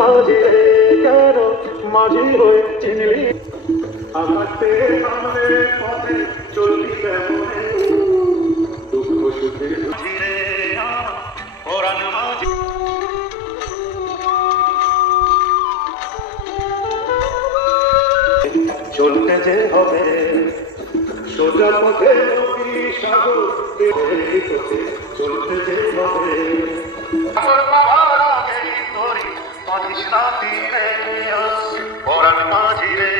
মাঝে কেন মাঝি হয়ে চিনলি আমাকে সামনে পথে চললি কেমনে দুঃখ সুখের মাঝিরে পরাণ মাঝি চলতে যে হবে সোজা পথে সাগর চলতে যে হবে পরাণ মাঝিরে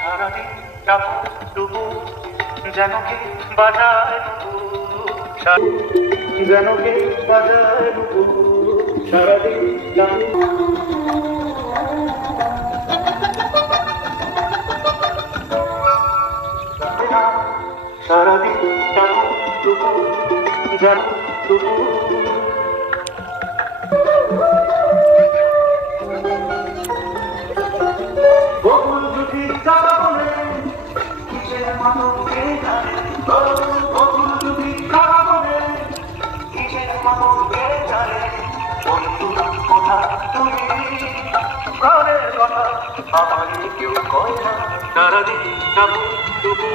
সারাদিন ডাবু ডুবু যেন কে বাজায় যেন কে বাজায় ডুবু সারাদিন ডাবু সারাদিন ডাবু ডুবু যেন ডুবু বকুল যদি তারা বলে কিসের মানব কে জানে বকুল যদি তারা বলে কিসের মানব কে জানে বন্ধুর কথা তুমি প্রাণের কথা আমাকে কেউ কয় না সারাদিন ডাবু ডুবু